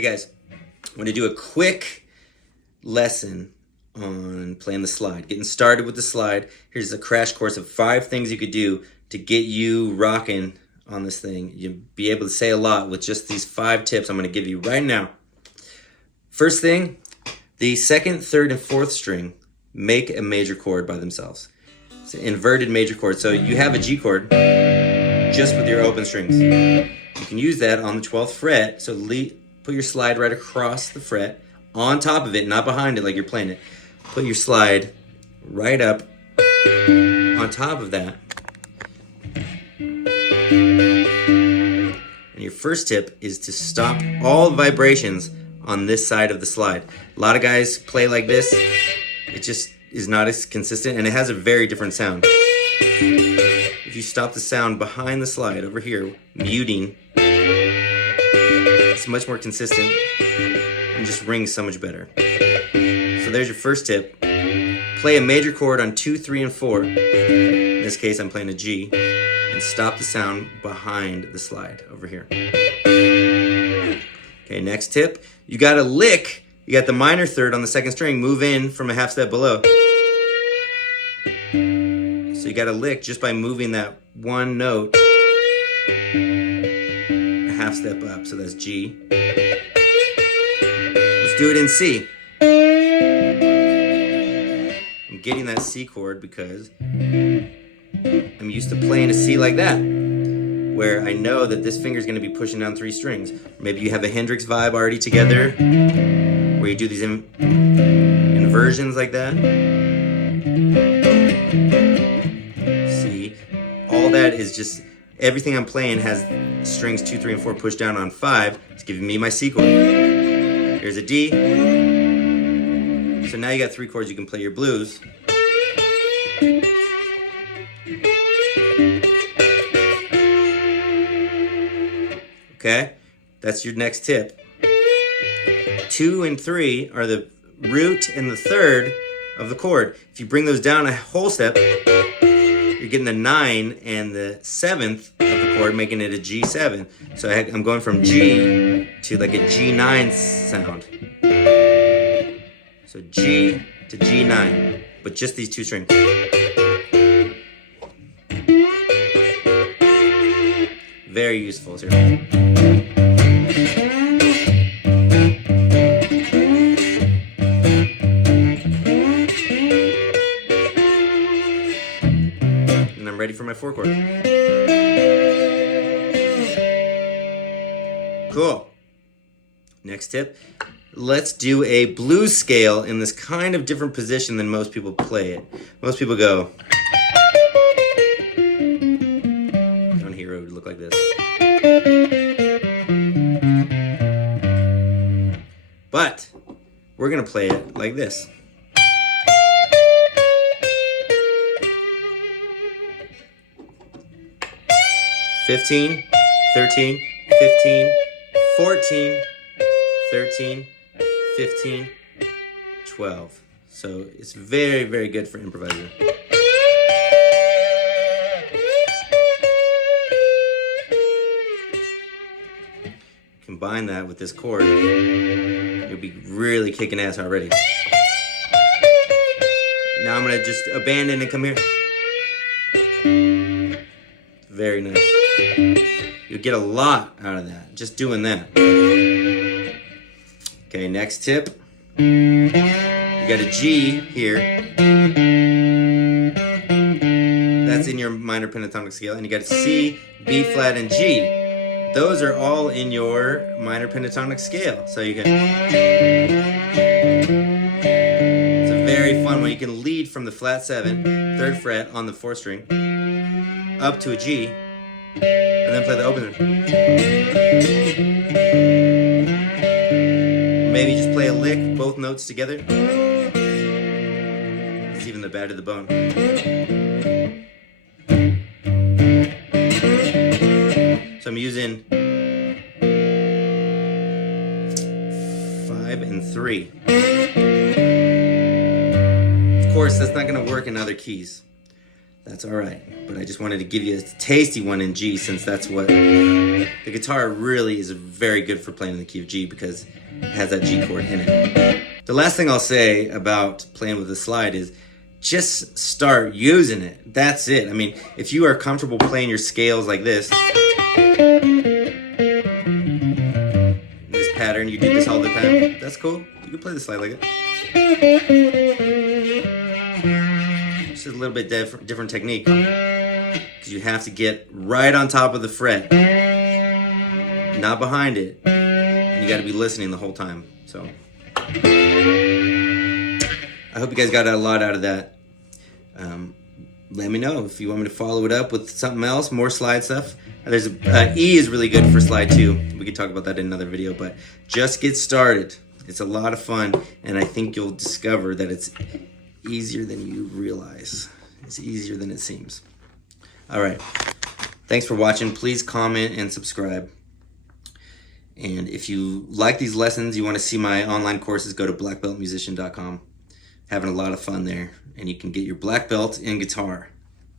Hey guys, I'm going to do a quick lesson on playing the slide. Getting started with the slide. Here's a crash course of 5 things you could do to get you rocking on this thing. You'll be able to say a lot with just these 5 tips I'm going to give you right now. First thing, the 2nd, 3rd, and 4th string make a major chord by themselves. It's an inverted major chord. So you have a G chord just with your open strings. You can use that on the 12th fret. So put your slide right across the fret, on top of it, not behind it like you're playing it. Put your slide right up on top of that. And your first tip is to stop all vibrations on this side of the slide. A lot of guys play like this. It just is not as consistent, and it has a very different sound. If you stop the sound behind the slide over here, muting, it's much more consistent and just rings so much better. So there's your first tip. Play a major chord on 2, 3, and 4. In this case, I'm playing a G. And stop the sound behind the slide over here. Okay, next tip. You got a lick. You got the minor 3rd on the 2nd string. Move in from a half step below. So you got a lick just by moving that one note a half step up. So that's G. Let's do it in C. I'm getting that C chord because I'm used to playing a C like that, where I know that this finger is going to be pushing down 3 strings. Maybe you have a Hendrix vibe already together, where you do these inversions like that. See, all that is just, everything I'm playing has strings 2, 3, and 4 pushed down on 5. It's giving me my C chord. Here's a D. So now you got 3 chords you can play your blues. Okay, that's your next tip. 2 and 3 are the root and the 3rd of the chord. If you bring those down a whole step, you're getting the 9 and the 7th of the chord, making it a G7. So I'm going from G to like a G9 sound. So G to G9, but just these 2 strings. Very useful here. And I'm ready for my 4 chord. Cool. Next tip. Let's do a blues scale in this kind of different position than most people play it. Most people go down here, it would look like this. But we're going to play it like this. $15, $13, $15, $14, $13, $15, $12. So it's very, very good for improvising. Combine that with this chord, you'll be really kicking ass already. Now I'm gonna just abandon and come here. Very nice. You'll get a lot out of that, just doing that. Okay, next tip. You got a G here. That's in your minor pentatonic scale. And you got a C, B flat, and G. Those are all in your minor pentatonic scale. So you can... It's a very fun one. You can lead from the flat 7, 3rd fret on the 4th string, up to a G, and then play the opener. Maybe just play a lick, both notes together. It's even the bad of the bone. So I'm using 5 and 3. Of course, that's not going to work in other keys. that's all right. But I just wanted to give you a tasty one in G, since that's what the guitar really is very good for playing in the key of G, because it has that G chord in it. The last thing I'll say about playing with the slide is just start using it. That's it. I mean, if you are comfortable playing your scales like this pattern, you do this all the time, that's cool. You can play the slide like it. It's just a little bit different technique, because you have to get right on top of the fret, not behind it, and you got to be listening the whole time. So I hope you guys got a lot out of that. Let me know if you want me to follow it up with something else, more slide stuff. There's E is really good for slide too. We could talk about that in another video, but just get started. It's a lot of fun, and I think you'll discover that it's easier than you realize. It's easier than it seems. All right. Thanks for watching. Please comment and subscribe. And if you like these lessons, you want to see my online courses, go to blackbeltmusician.com. Having a lot of fun there, and you can get your black belt in guitar.